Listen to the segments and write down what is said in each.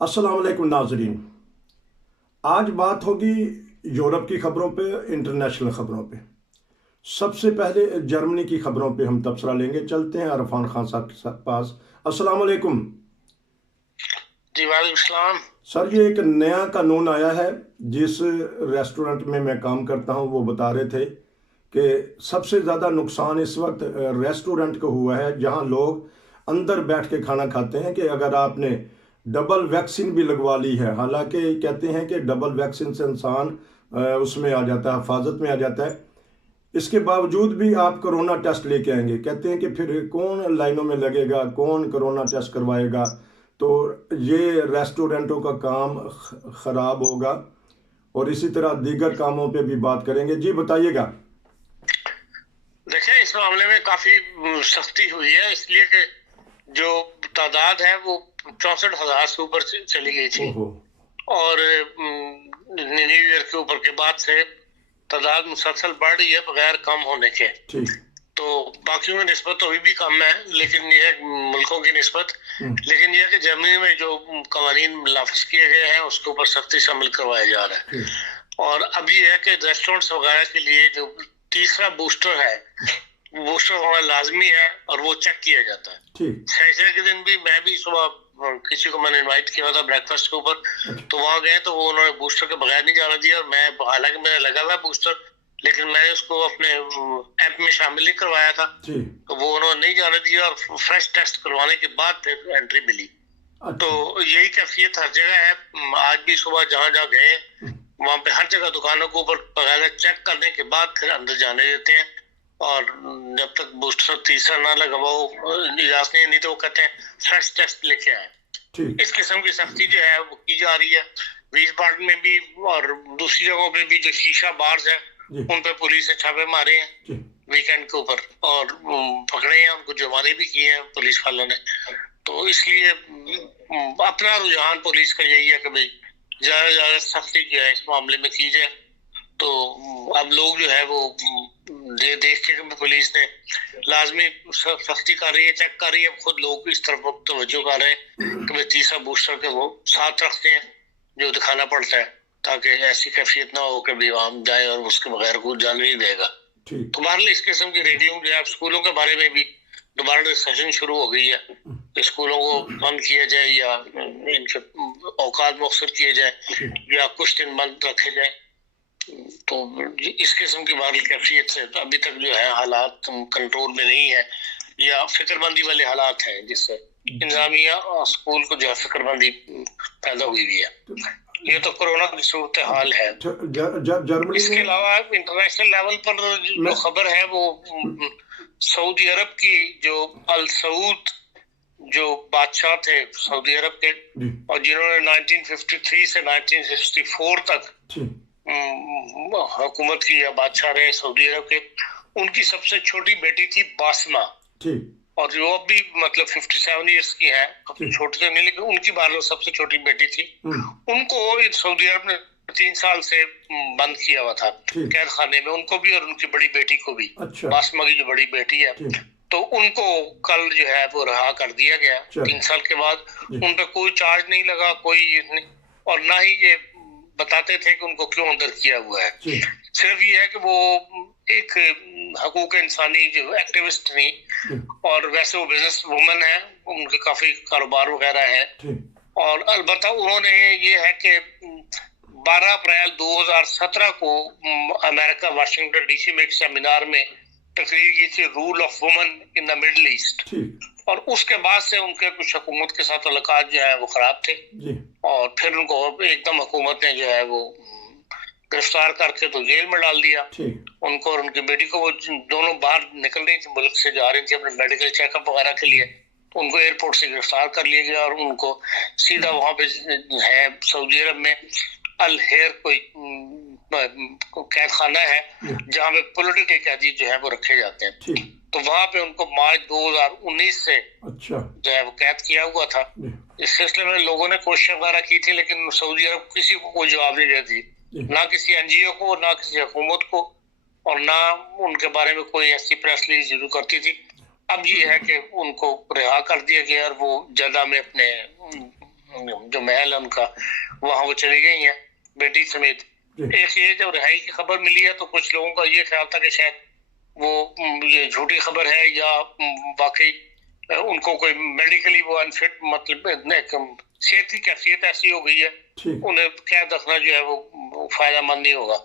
अस्सलाम वालेकुम नाजरीन। आज बात होगी यूरोप की ख़बरों पे, इंटरनेशनल ख़बरों पे। सबसे पहले जर्मनी की ख़बरों पे हम तबसरा लेंगे। चलते हैं अरफान खान साहब के पास। अस्सलाम वालेकुम। जी वालेकुम सलाम। सर, ये एक नया कानून आया है। जिस रेस्टोरेंट में मैं काम करता हूँ वो बता रहे थे कि सबसे ज़्यादा नुकसान इस वक्त रेस्टोरेंट को हुआ है जहाँ लोग अंदर बैठ के खाना खाते हैं। कि अगर आपने डबल वैक्सीन भी लगवा ली है, हालांकि कहते हैं कि डबल वैक्सीन से इंसान उसमें आ जाता है, हिफाजत में आ जाता है, इसके बावजूद भी आप कोरोना टेस्ट लेके आएंगे। कहते हैं कि फिर कौन लाइनों में लगेगा, कौन कोरोना टेस्ट करवाएगा। तो ये रेस्टोरेंटों का काम ख़राब होगा। और इसी तरह दीगर कामों पे भी बात करेंगे। जी बताइएगा। देखिए, इस मामले में काफी सख्ती हुई है, इसलिए कि जो तादाद है वो 64,000 से ऊपर चली गई थी। ओहो। और न्यू ईयर के ऊपर के बाद से तादाद मुसलसल बढ़ रही है बगैर कम होने के। ठीक। तो बाकियों की निस्बत तो अभी भी कम है, लेकिन यह मुल्कों की निस्बत। लेकिन यह कि जर्मनी में जो कवानीन नाफिज किए गए हैं उसके ऊपर सख्ती से अमल करवाया जा रहा है। और अब ये है कि रेस्टोरेंट्स वगैरह के लिए जो तीसरा बूस्टर है, बूस्टर होना लाजमी है और वो चेक किया जाता है। सैटरडे के दिन भी मैं भी सुबह किसी को मैंने इनवाइट किया था ब्रेकफास्ट के ऊपर, तो वहां गए तो वो उन्होंने बूस्टर के बगैर नहीं जाने दिया। और मैं, हालांकि मेरा लगा हुआ बूस्टर, लेकिन मैंने उसको अपने ऐप में शामिल नहीं करवाया था, तो वो उन्होंने नहीं जाने दिया और फ्रेश टेस्ट करवाने के बाद फिर एंट्री मिली। तो यही कैफियत हर जगह है। आज भी सुबह जहाँ जहाँ गए वहां पे हर जगह दुकानों के ऊपर बगैर चेक करने के बाद फिर अंदर जाने देते हैं। और जब तक बूस्टर तीसरा ना लगा वो इजाजत नहीं तो वो कहते हैं फ्रेश टेस्ट लेके आए। इस किस्म की सख्ती जो है वो की जा रही है। बीच पार्ट में भी और दूसरी जगहों पे भी जो शीशा बार्स है उन पे पुलिस ने छापे मारे हैं वीकेंड के ऊपर, और पकड़े हैं उनको, जुर्माने भी किए हैं पुलिस वालों ने। तो इसलिए अपना रुझान पुलिस का यही है कि भाई ज्यादा से ज्यादा सख्ती जो है इस मामले में की जाए। तो अब लोग जो है वो देख के पुलिस ने लाजमी सख्ती कर रही है, चेक कर रही है। खुद लोग इस तरफ तवज्जो कर रहे हैं कि भाई तीसरा बूस्टर के वो साथ रखते हैं जो दिखाना पड़ता है, ताकि ऐसी कैफियत ना हो कि भी आम जाए और उसके बगैर कोई जान नहीं देगा। तो बहरहाल इस किस्म की रेडियो जो है स्कूलों के बारे में भी दोबारा डिस्कशन शुरू हो गई है कि स्कूलों को बंद किया जाए या इनके औकात मुख्तर किए जाए या कुछ दिन बंद रखे जाए। तो इस किस्म की बाहरी कैफियत से अभी तक जो है हालात कंट्रोल में नहीं है या फिक्रमंदी वाले हालात हैं, जिससे इंतजामिया और स्कूल को जो है फिक्रमंदी पैदा हुई है। ये तो कोरोना की सूरत हाल है। जर्मनी इसके अलावा इंटरनेशनल लेवल पर जो खबर है वो सऊदी अरब की जो अल सऊद जो बादशाह थे सऊदी अरब के, और जिन्होंने 1953 से 1964 तक हुकूमत की या बादशाह रहे सऊदी अरब के, उनकी सबसे छोटी बेटी थी बासमा। और जो अब भी मतलब 57 इयर्स की है, छोटी तो नहीं लेकिन उनकी बार सबसे छोटी बेटी थी। उनको सऊदी अरब ने 3 साल से बंद किया हुआ था कैद खाने में, उनको भी और उनकी बड़ी बेटी को भी। बासमा की जो बड़ी बेटी है तो उनको कल जो है वो रहा कर दिया गया 3 साल के बाद। उन पर कोई चार्ज नहीं लगा, कोई नहीं, और ना ही ये बताते थे कि उनको क्यों अंदर किया हुआ है। सिर्फ ये है कि वो एक हकूक इंसानी जो एक्टिविस्ट थी, और वैसे वो बिजनेस वुमन है, उनके काफी कारोबार वगैरह है। और अलबत्ता उन्होंने ये है कि 12 अप्रैल 2017 को अमेरिका वाशिंगटन डीसी में एक सेमिनार में तकरीर की थी, rule of woman in the middle east. और उसके बाद से उनके कुछ हुकूमत के साथ ताल्लुकात जो है वो खराब थे, और फिर उनको एकदम हुकूमत ने जो है वो गिरफ्तार करके तो जेल में डाल दिया उनको और उनकी बेटी को। वो दोनों बाहर निकल रही थी, मुल्क से जा रही थी अपने मेडिकल चेकअप वगैरह के लिए, उनको एयरपोर्ट से गिरफ्तार कर लिया गया और उनको सीधा वहां पे है सऊदी अरब में अल हेर कोई कैद खाना है जहाँ पे पॉलिटिकल कैदी जो है वो रखे जाते हैं। तो वहां पे उनको मार्च 2019 से जो है वो कैद किया हुआ था। इस सिलसिले में लोगों ने कोशिश वगैरह की थी, लेकिन सऊदी अरब किसी को कोई जवाब नहीं देती, ना किसी एनजीओ को, ना किसी हुकूमत को, और ना उनके बारे में कोई ऐसी प्रेस रिलीज जरूर करती थी। अब ये है कि उनको रिहा कर दिया गया और वो जद्दा में अपने जो महल है उनका, वहां वो चली गई हैं बेटी समेत। एक ये जब रिहाई की खबर मिली है तो कुछ लोगों का ये ख्याल था कि शायद वो ये झूठी खबर है या वाकई उनको कोई मेडिकली वो अनफिट, मतलब सेहत की कैफियत ऐसी हो गई है, उन्हें कैद रखना जो है वो फायदेमंद नहीं होगा,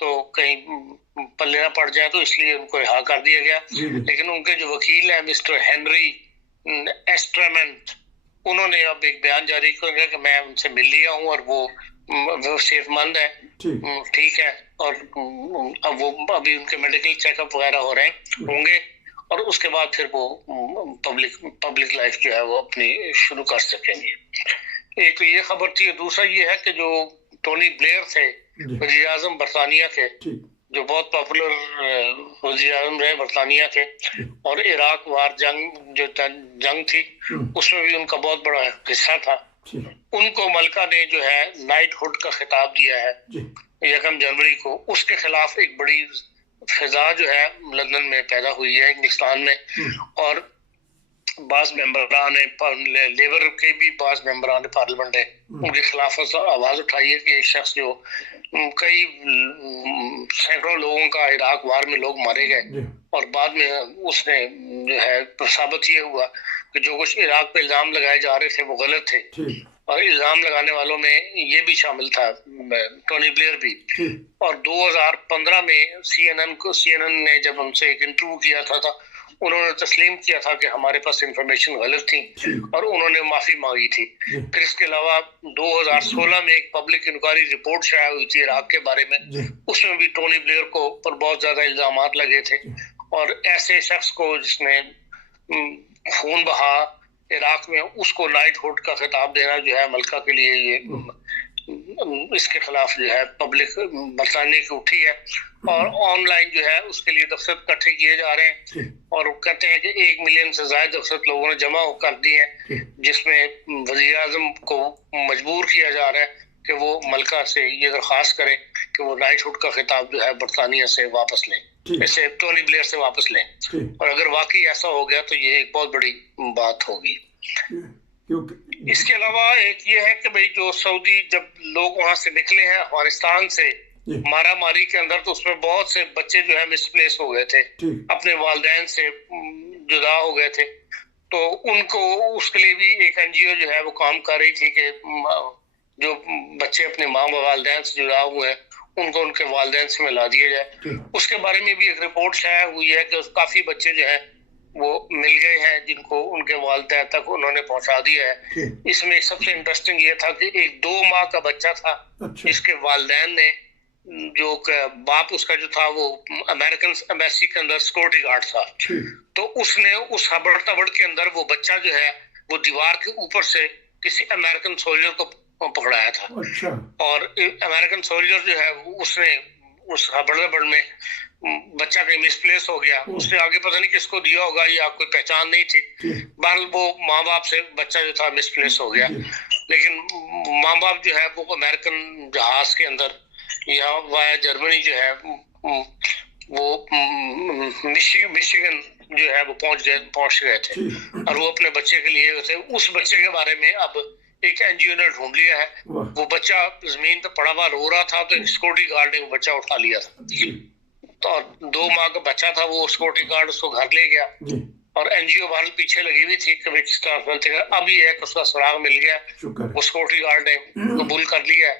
तो कहीं पल्ले ना पड़ जाए, तो इसलिए उनको रिहा कर दिया गया। लेकिन उनके जो वकील हैं मिस्टर हेनरी एस्ट्रमेंट, उन्होंने अब एक बयान जारी किया कि मैं उनसे मिल लिया हूँ और वो सेहतमंद है, ठीक है, और अब वो अभी उनके मेडिकल चेकअप वगैरह हो रहे होंगे और उसके बाद फिर वो पब्लिक लाइफ जो है वो अपनी शुरू कर सकेंगे। एक तो ये खबर थी। दूसरा ये है कि जो टोनी ब्लेयर थे वज़ीर आज़म बरतानिया के, जो बहुत पॉपुलर वज़ीर आज़म रहे बरतानिया के, और इराक वार जंग थी उसमें भी उनका बहुत बड़ा हिस्सा था, उनको मलका ने जो है नाइटहुड का खिताब दिया है 1 जनवरी को। उसके खिलाफ एक बड़ी फिजा जो है लंदन में पैदा हुई है, इंग्लिस्तान में, और बास मेंबरान लेबर के भी बास मेंबरान पार्लियामेंट है, उनके खिलाफ आवाज उठाई है कि एक शख्स जो कई सैकड़ों लोगों का इराक वार में लोग मारे गए और बाद में उसने जो है साबित ये हुआ कि जो कुछ इराक पे इल्जाम लगाए जा रहे थे वो गलत थे, और इल्जाम लगाने वालों में ये भी शामिल था टोनी ब्लेयर भी। और 2015 में CNN ने जब उनसे एक इंटरव्यू किया था उन्होंने तस्लीम किया था कि हमारे पास इंफॉर्मेशन गलत थी और उन्होंने माफी मांगी थी। फिर इसके अलावा 2016 में एक पब्लिक इंक्वायरी रिपोर्ट शाया हुई थी इराक के बारे में, उसमें भी टोनी ब्लेयर को पर बहुत ज्यादा इल्जामात लगे थे, और ऐसे शख्स को जिसने खून बहा इराक में, उसको नाइटहुड का खिताब देना जो है मलका के लिए ये इसके खिलाफ जो है पब्लिक बरतानिया की उठी है, और ऑनलाइन जो है उसके लिए दस्तखत इकट्ठे किए जा रहे हैं, और वो कहते हैं कि 1 मिलियन से ज्यादा दस्तखत लोगों ने जमा कर दिए हैं, जिसमें वज़ीर आज़म को मजबूर किया जा रहा है कि वो मलका से ये दरख्वास्त करें कि वो नाइटहुड का खिताब जो है बरतानिया से वापस लें, ऐसे टोनी ब्लेयर से वापस लें, और अगर वाकई ऐसा हो गया तो ये एक बहुत बड़ी बात होगी। इसके अलावा एक ये है कि भाई जो सऊदी जब लोग वहां से निकले हैं अफगानिस्तान से मारा मारी के अंदर, तो उसमें बहुत से बच्चे जो है मिसप्लेस हो गए थे, अपने वालिदैन से जुदा हो गए थे, तो उनको उसके लिए भी एक NGO जो है वो काम कर रही थी कि जो बच्चे अपने माँ वालिदैन से जुदा हुए हैं उनको उनके वालिदैन से मिला दिया जाए। उसके बारे में भी एक रिपोर्ट शाया हुई है कि काफी बच्चे जो है वो मिल गए हैं जिनको उनके वालिदैन तक उन्होंने पहुंचा दिया है। इसमें सबसे इंटरेस्टिंग ये था कि एक 2 माह का बच्चा था, इसके वालिदैन ने, जो बाप उसका जो था वो अमेरिकन एम्बेसी के अंदर सिक्योरिटी गार्ड था, तो उसने उस हबड़ तबड़ के अंदर वो बच्चा जो है वो दीवार के ऊपर से किसी अमेरिकन सोल्जर को पकड़ाया था, और अमेरिकन सोल्जर जो है उसने उस हबड़ तबड़ में बच्चा कहीं मिसप्लेस हो गया, उसने आगे पता नहीं किसको दिया होगा या कोई पहचान नहीं थी, बहरहाल वो माँ बाप से बच्चा जो था मिसप्लेस हो गया, लेकिन माँ बाप जो है वो अमेरिकन जहाज के अंदर या वाया जर्मनी जो है वो मिशिगन जो है वो पहुंच गए थे, और वो अपने बच्चे के लिए थे। उस बच्चे के बारे में अब एक NGO ने ढूंढ लिया है, वो बच्चा जमीन पे पड़ा हुआ रो रहा था, तो एक सिक्योरिटी गार्ड ने वो बच्चा उठा लिया था, तो 2 माह का बच्चा था, वो सिक्योरिटी गार्ड उसको घर ले गया, और NGO बाहर पीछे लगी हुई थी कि अब ये है कि उसका सुराग मिल गया, वो सिक्योरिटी गार्ड ने कबूल कर लिया,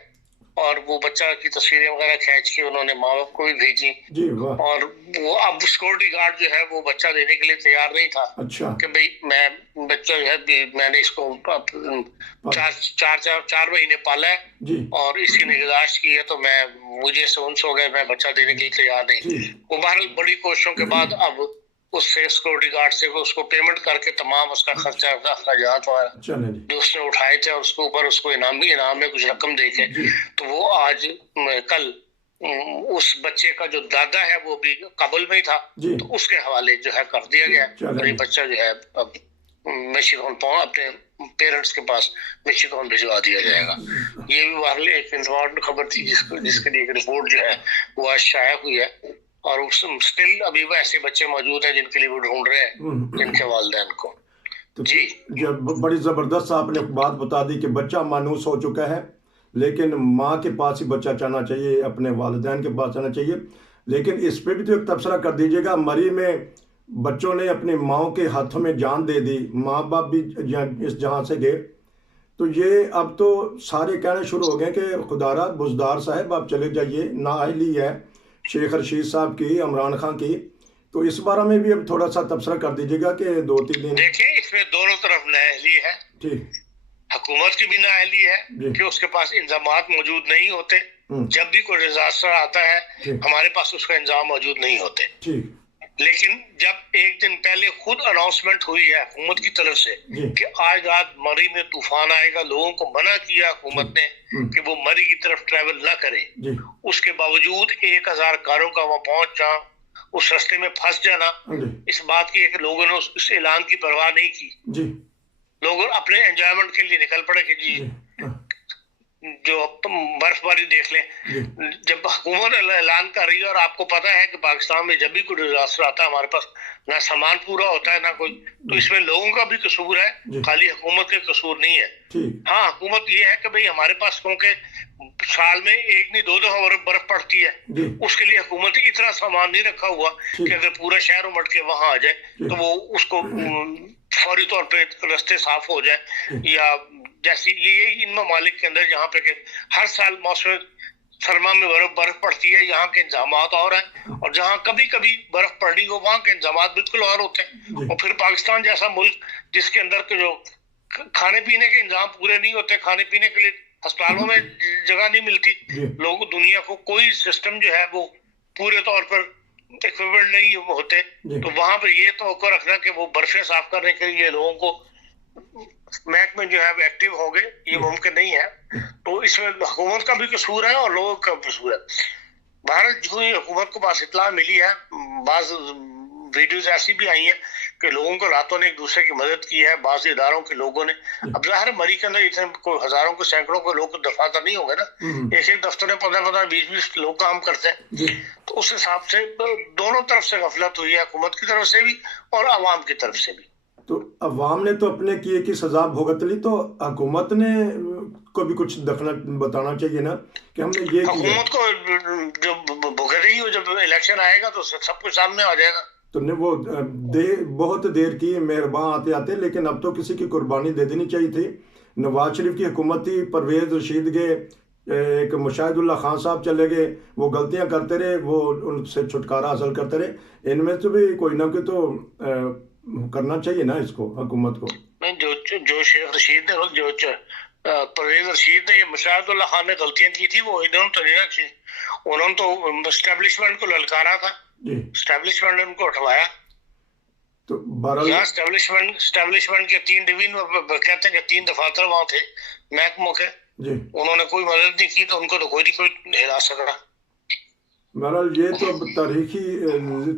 और वो बच्चा की तस्वीरें वगैरह खींच के उन्होंने माँ बाप को भी भेजी, और वो अब सिक्योरिटी गार्ड जो है वो बच्चा देने के लिए तैयार नहीं था, कि भाई मैं बच्चा जो है मैंने इसको 4 महीने पाला है और इसकी निगहदाश्त की है, तो मुझे सोच हो गया मैं बच्चा देने के लिए तैयार नहीं। वो बहरहाल बड़ी कोशिशों के बाद अब उससे सिक्योरिटी गार्ड से उसको पेमेंट करके तमाम उसका खर्चा अखराजात जो उसने उठाए थे और उसके ऊपर उसको इनाम में कुछ रकम दे के, तो वो आज कल उस बच्चे का जो दादा है वो भी काबुल में ही था, तो उसके हवाले जो है कर दिया गया, और ये बच्चा जो है अब मिशिगन अपने पेरेंट्स के पास मिशिगन भिजवा दिया जाएगा। ये भी बहरहाल एक इम्पोर्टेंट खबर थी जिसके लिए एक रिपोर्ट जो है वो आज शाया हुई है, और स्टिल अभी वो ऐसे बच्चे मौजूद हैं जिनके लिए वो ढूंढ रहे हैं जिनके वालिदैन को। جی جب بڑی زبردست آپ نے بات بتا دی کہ بچہ مانوس ہو چکا ہے، لیکن ماں کے پاس ہی بچہ چاہنا چاہیے، اپنے والدین کے پاس چاہنا چاہیے، لیکن اس پہ بھی تو ایک تبصرہ کر دیجیے گا، مری میں بچوں نے اپنی ماؤں کے ہاتھوں میں جان دے دی، ماں باپ بھی اس جہاں سے گئے، تو یہ اب تو سارے کہنے شروع ہو گئے کہ خدا را بزدار صاحب آپ چلے جائیے، نااہلی ہے شیخ رشید صاحب کی، عمران خان کی، تو اس بارے میں بھی اب تھوڑا سا تبصرہ کر دیجیے گا کہ 2-3 دن. دیکھیں اس میں دونوں طرف نااہلی ہے، ٹھیک، حکومت کی بھی نااہلی ہے جی کہ اس کے پاس انضامات موجود نہیں ہوتے، جب بھی کوئی ڈیزاسٹر آتا ہے ٹھیک ہمارے پاس اس کا انضام موجود نہیں ہوتے، ٹھیک لیکن جب ایک دن پہلے خود اناؤنسمنٹ ہوئی ہے حکومت کی طرف سے جی کہ آج رات مری میں طوفان آئے گا، لوگوں کو منع کیا حکومت نے کہ وہ مری کی طرف ٹریول نہ کریں، جی اس کے باوجود 1000 کاروں کا وہاں پہنچنا، اس رستے میں پھنس جانا، جی اس بات کی ہے کہ لوگوں نے اس اعلان کی پرواہ نہیں کی، جی لوگ اپنے انجوائمنٹ کے لیے نکل پڑے کہ جی جی جو برف باری دیکھ لیں، جی جب حکومت اعلان کر رہی ہے اور آپ کو پتا ہے کہ پاکستان میں جب بھی کوئی ڈیزاسٹر آتا ہے ہمارے پاس نہ سامان پورا ہوتا ہے نہ کوئی، تو اس میں لوگوں کا بھی قصور ہے، جی خالی حکومت کے قصور نہیں ہے۔ ٹھیک ہاں حکومت یہ ہے کہ بھئی ہمارے پاس کیونکہ سال میں ایک نہیں 2 دفعہ برف پڑتی ہے، جی اس کے لیے حکومت اتنا سامان نہیں رکھا ہوا کہ اگر پورا شہر امٹ کے وہاں آ جائے تو وہ اس کو فوری طور پہ رستے صاف ہو جائے، یا جیسی یہ ان ممالک کے اندر جہاں پہ کہ ہر سال موسم سرما میں برف پڑتی ہے، یہاں کے انتظامات اور ہیں، اور جہاں کبھی کبھی برف پڑی ہو وہاں کے انتظامات بالکل اور ہوتے ہیں، اور پھر پاکستان جیسا ملک جس کے اندر کے جو کھانے پینے کے انتظام پورے نہیں ہوتے، کھانے پینے کے لیے ہسپتالوں میں جگہ نہیں ملتی، لوگ دنیا کو کوئی سسٹم جو ہے وہ پورے طور پر ایکویپمنٹ نہیں ہوتے، تو وہاں پہ یہ توقع رکھنا کہ وہ برفیں صاف کرنے کے لیے لوگوں کو محکمے جو ہے وہ ایکٹیو ہو گئے، یہ ممکن نہیں ہے، تو اس میں حکومت کا بھی قصور ہے اور لوگوں کا بھی قصور ہے۔ بھارت جو حکومت کو پاس اطلاع ملی ہے، بعض ویڈیوز ایسی بھی آئی ہیں کہ لوگوں کو راتوں نے ایک دوسرے کی مدد کی ہے، بعض اداروں کے لوگوں نے، اب ظاہر مری کے اندر اتنے کوئی ہزاروں کو سینکڑوں کو لوگ دفاع تو نہیں ہوں گے نا، ایک دفتر میں 15 20 لوگ کام کرتے ہیں، تو اس حساب سے دونوں طرف سے غفلت ہوئی ہے، حکومت کی طرف سے بھی اور عوام کی طرف سے بھی۔ تو عوام نے تو اپنے کیے کی سزا بھگت لی، تو حکومت نے کو بھی کچھ بتانا چاہیے نا کہ ہم نے یہ کیا۔ حکومت کو جو بھگت رہی ہو، جب الیکشن آئے گا تو سب کچھ سامنے آ جائے گا۔ تو نے وہ بہت دیر کی مہربان آتے لیکن اب تو کسی کی قربانی دے دینی چاہیے تھی۔ نواز شریف کی حکومت تھی، پرویز رشید گئے، ایک مشاہد اللہ خان صاحب چلے گئے، وہ غلطیاں کرتے رہے، وہ ان سے چھٹکارا حاصل کرتے رہے، ان میں سے بھی کوئی نہ کوئی تو کرنا چاہیے نا اس کو، حکومت کو۔ جو شیخ رشید نے جو پرویز رشید نے، یہ مشاہد اللہ خان نے غلطیاں کی تھی، وہ انہوں نے تو نہیں کی، انہوں نے تو اسٹیبلشمنٹ کو للکارا تھا، اسٹیبلشمنٹ نے ان کو اٹھوایا، تو بہرحال اسٹیبلشمنٹ کے 3 ڈویژن کہتے ہیں کہ 3 دفاتر وہاں تھے محکموں کے، انہوں نے کوئی مدد نہیں کی، تو ان کو تو کوئی نہیں ہلا سکا۔ بہرحال یہ تو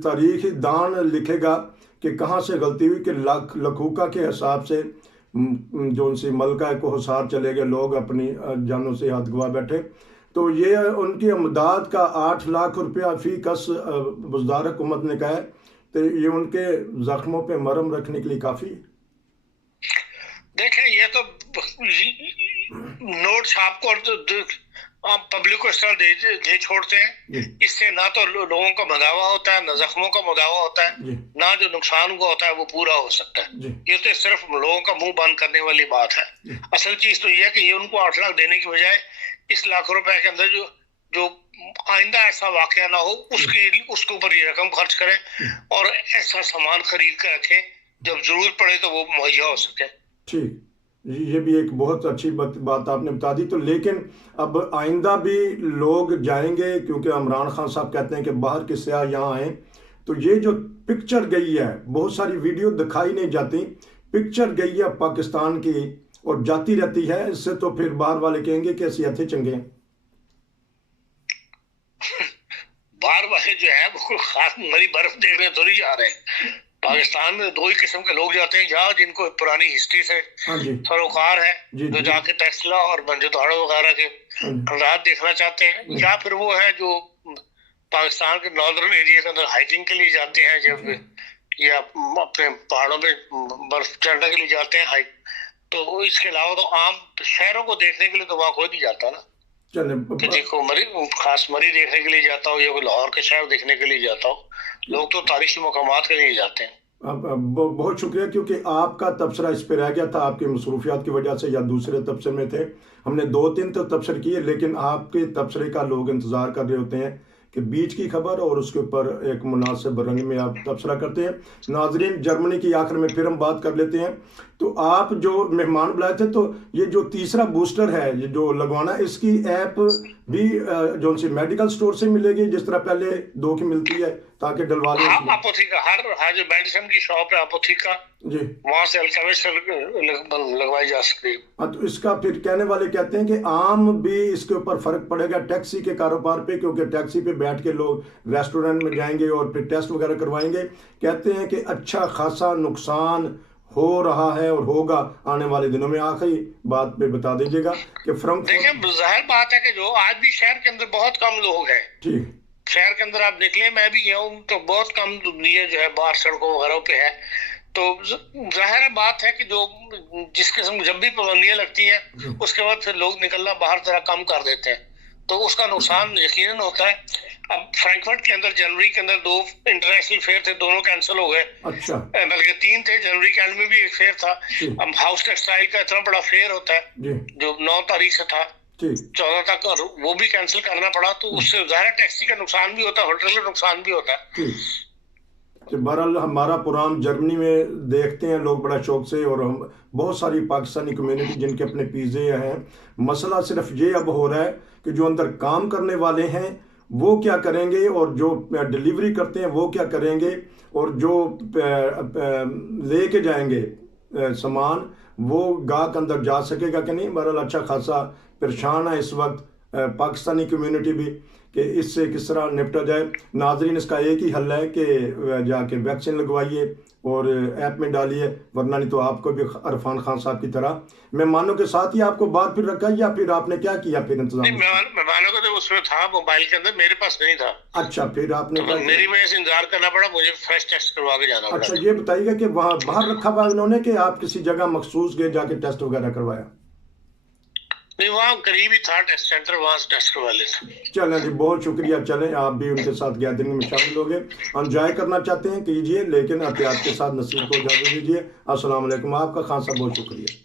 تاریخی دان لکھے گا کہ کہاں سے غلطی ہوئی، کہ لکھوکا کے حساب سے جو ان سے ملکہ کو حصار چلے گئے، لوگ اپنی جانوں سے ہاتھ گوا بیٹھے، تو یہ ان کی امداد کا 8 لاکھ روپیہ فی کس بزدار حکومت نے کہا ہے، تو یہ ان کے زخموں پہ مرہم رکھنے کے لیے کافی ہے۔ دیکھیں یہ تو نوٹ چھاپ کو پبلک کو اس طرح دے چھوڑتے ہیں، اس سے نہ تو لوگوں کا مداوع ہوتا ہے، نہ زخموں کا مداوع ہوتا ہے، نہ جو نقصان ہوا ہوتا ہے وہ پورا ہو سکتا ہے، یہ تو صرف لوگوں کا منہ بند کرنے والی بات ہے۔ اصل چیز تو یہ ہے کہ یہ ان کو 8 لاکھ دینے کی بجائے اس لاکھ روپے کے اندر جو آئندہ ایسا واقعہ نہ ہو اس کے اوپر یہ رقم خرچ کریں اور ایسا سامان خرید کر رکھیں جب ضرورت پڑے تو وہ مہیا ہو سکے۔ ٹھیک، یہ بھی ایک بہت اچھی بات آپ نے بتا دی۔ تو لیکن اب آئندہ بھی لوگ جائیں گے، کیونکہ عمران خان صاحب کہتے ہیں کہ باہر کے سیاح یہاں آئیں، تو یہ جو پکچر گئی ہے، بہت ساری ویڈیو دکھائی نہیں جاتی، پکچر گئی ہے پاکستان کی اور جاتی رہتی ہے، اس سے تو پھر باہر والے کہیں گے کہ ایسی ہتھے چنگے ہیں۔ باہر والے جو ہے وہ خاص مری برف دیکھنے تھوڑی جا رہے ہیں، پاکستان میں 2 ہی قسم کے لوگ جاتے ہیں، یا جن کو پرانی ہسٹری سے سروکار ہے، جو جا کے ٹیسلا اور منجداڑو وغیرہ کے خندات دیکھنا چاہتے ہیں، یا پھر وہ ہے جو پاکستان کے ناردرن ایریا کے اندر ہائکنگ کے لیے جاتے ہیں، جب یا اپنے پہاڑوں پہ برف چڑھنے کے لیے جاتے ہیں ہائیک، تو اس کے علاوہ تو عام شہروں کو دیکھنے کے لیے تو وہاں کوئی نہیں جاتا نا، کہ جی کو مری خاص مری دیکھنے کے لیے جاتا ہو یا کوئی لاہور کے شہر دیکھنے کے لیے جاتا ہو، لوگ تو تاریخی مقامات کے لیے جاتے ہیں۔ بہت شکریہ، کیونکہ آپ کا تبصرہ اس پہ رہ گیا تھا، آپ کی مصروفیات کی وجہ سے یا دوسرے تبصرے میں تھے، ہم نے 2-3 تو تبصرے کیے، لیکن آپ کے تبصرے کا لوگ انتظار کر رہے ہوتے ہیں کہ بیچ کی خبر اور اس کے اوپر ایک مناسب رنگ میں آپ تبصرہ کرتے ہیں۔ ناظرین، جرمنی کی آخر میں پھر ہم بات کر لیتے ہیں۔ تو آپ جو مہمان بلائے تھے، تو یہ جو تیسرا بوسٹر ہے یہ جو لگوانا، اس کی ایپ بھی جو ان سے میڈیکل سٹور سے ملے گی جس طرح پہلے 2 کی ملتی ہے، تاکہ ڈلوا لیں؟ اپوتھیکا، ہر جو میڈیسن کی شاپ ہے اپوتھیکا، جی وہاں سے الکیمسٹ لگوائی جا سکتی ہے۔ تو اس کا پھر کہنے والے کہتے ہیں کہ عام بھی اس کے اوپر فرق پڑے گا ٹیکسی کے کاروبار پہ، کیونکہ ٹیکسی پہ بیٹھ کے لوگ ریسٹورنٹ میں جائیں گے اور پھر ٹیسٹ وغیرہ کروائیں گے۔ کہتے ہیں کہ اچھا خاصا نقصان ہو رہا ہے اور ہوگا آنے والے دنوں میں۔ آخری بات پہ بتا دیجیے گا کہ دیکھیں، ظاہر بات ہے کہ جو آج بھی شہر کے اندر بہت کم لوگ ہیں، ٹھیک، شہر کے اندر آپ نکلے، میں بھی گیا ہوں تو بہت کم لیے جو ہے باہر سڑکوں وغیرہ پہ ہے، تو ظاہر بات ہے کہ جو جس قسم جب بھی پابندیاں لگتی ہیں اس کے بعد پھر لوگ نکلنا باہر ذرا کم کر دیتے ہیں، تو اس کا نقصان یقیناً ہوتا ہے۔ اب فرینکفرٹ کے اندر جنوری کے اندر 2 انٹرنیشنل فیئر تھے، دونوں کینسل ہو گئے، بلکہ 3 تھے، جنوری کے اینڈ میں بھی ایک فیئر تھا۔ اب ہاؤس ٹیکسٹائل کا اتنا بڑا فیئر ہوتا ہے جو 9 تاریخ سے تھا 14 تک، اور وہ بھی کینسل کرنا پڑا، تو اس سے ظاہر ٹیکسی کا نقصان بھی ہوتا ہے، ہوٹل کا نقصان بھی ہوتا ہے۔ بہرحال ہمارا پروگرام جرمنی میں دیکھتے ہیں لوگ بڑا شوق سے، اور ہم بہت ساری پاکستانی کمیونٹی جن کے اپنے پیزے ہیں۔ مسئلہ صرف یہ اب ہو رہا ہے کہ جو اندر کام کرنے والے ہیں وہ کیا کریں گے، اور جو ڈیلیوری کرتے ہیں وہ کیا کریں گے، اور جو لے کے جائیں گے سامان وہ گاہک اندر جا سکے گا کہ نہیں۔ بہرحال اچھا خاصا پریشان ہے اس وقت پاکستانی کمیونٹی بھی کہ اس سے کس طرح نپٹا جائے۔ ناظرین، اس کا ایک ہی حل ہے کہ جا کے ویکسین لگوائیے اور ایپ میں ڈالیے، ورنہ نہیں تو آپ کو بھی عرفان خان صاحب کی طرح مہمانوں کے ساتھ ہی آپ کو بات پھر رکھا، یا پھر آپ نے کیا کیا پھر انتظام؟ مہمانوں کا تو اس میں تھا موبائل کے اندر، میرے پاس نہیں تھا۔ اچھا، پھر آپ نے میری وجہ سے انتظار کرنا پڑا، مجھے فریش ٹیسٹ کروا کے جانا پڑا۔ اچھا، یہ بتائیے گا کہ وہاں باہر رکھا ہوا انہوں نے کہ آپ کسی جگہ مخصوص گئے جا کے ٹیسٹ وغیرہ کروایا؟ نہیں، وہاں قریب ہی تھا ٹیسٹ سینٹر، وہاں سے ٹیسٹ کروا لیتے۔ چلیں جی، بہت شکریہ۔ چلیں، آپ بھی ان کے ساتھ گیدرنگ میں شامل ہو گئے، انجوائے کرنا چاہتے ہیں کیجئے، لیکن احتیاط کے ساتھ نصیر کو اجازت دیجیے۔ السلام علیکم، آپ کا خان صاحب بہت شکریہ۔